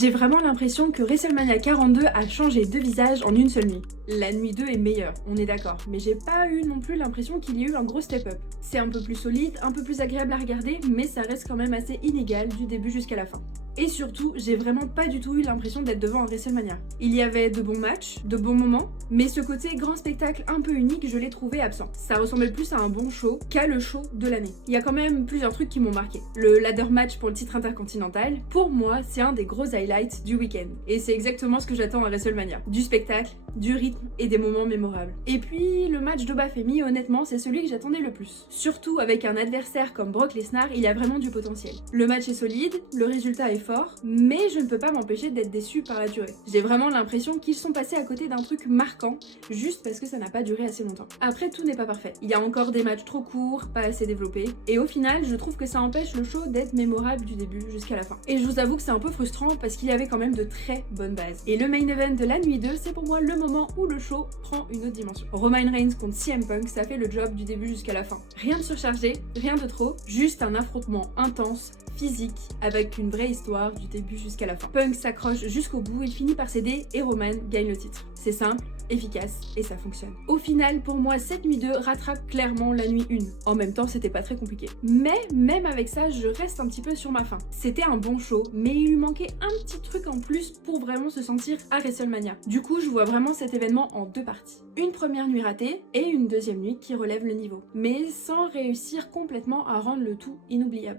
J'ai vraiment l'impression que WrestleMania 42 a changé de visage en une seule nuit. La nuit 2 est meilleure, on est d'accord, mais j'ai pas eu non plus l'impression qu'il y ait eu un gros step-up. C'est un peu plus solide, un peu plus agréable à regarder, mais ça reste quand même assez inégal du début jusqu'à la fin. Et surtout, j'ai vraiment pas du tout eu l'impression d'être devant un WrestleMania. Il y avait de bons matchs, de bons moments, mais ce côté grand spectacle un peu unique, je l'ai trouvé absent. Ça ressemblait plus à un bon show qu'à le show de l'année. Il y a quand même plusieurs trucs qui m'ont marqué. Le ladder match pour le titre intercontinental, pour moi, c'est un des gros highlights du week-end. Et c'est exactement ce que j'attends à WrestleMania. Du spectacle, du rythme et des moments mémorables. Et puis, le match d'Obafemi, honnêtement, c'est celui que j'attendais le plus. Surtout avec un adversaire comme Brock Lesnar, il y a vraiment du potentiel. Le match est solide, le résultat est fort, mais je ne peux pas m'empêcher d'être déçue par la durée. J'ai vraiment l'impression qu'ils sont passés à côté d'un truc marquant, juste parce que ça n'a pas duré assez longtemps. Après, tout n'est pas parfait. Il y a encore des matchs trop courts, pas assez développés, et au final, je trouve que ça empêche le show d'être mémorable du début jusqu'à la fin. Et je vous avoue que c'est un peu frustrant parce qu'il y avait quand même de très bonnes bases. Et le main event de la nuit 2, c'est pour moi le moment où le show prend une autre dimension. Roman Reigns contre CM Punk, ça fait le job du début jusqu'à la fin. Rien de surchargé, rien de trop, juste un affrontement intense, physique, avec une vraie histoire du début jusqu'à la fin. Punk s'accroche jusqu'au bout, il finit par céder et Roman gagne le titre. C'est simple, efficace et ça fonctionne. Au final, pour moi, cette nuit 2 rattrape clairement la nuit 1. En même temps, c'était pas très compliqué. Mais même avec ça, je reste un petit peu sur ma faim. C'était un bon show, mais il lui manquait un petit truc en plus pour vraiment se sentir à WrestleMania. Du coup, je vois vraiment cet événement en deux parties. Une première nuit ratée et une deuxième nuit qui relève le niveau, mais sans réussir complètement à rendre le tout inoubliable.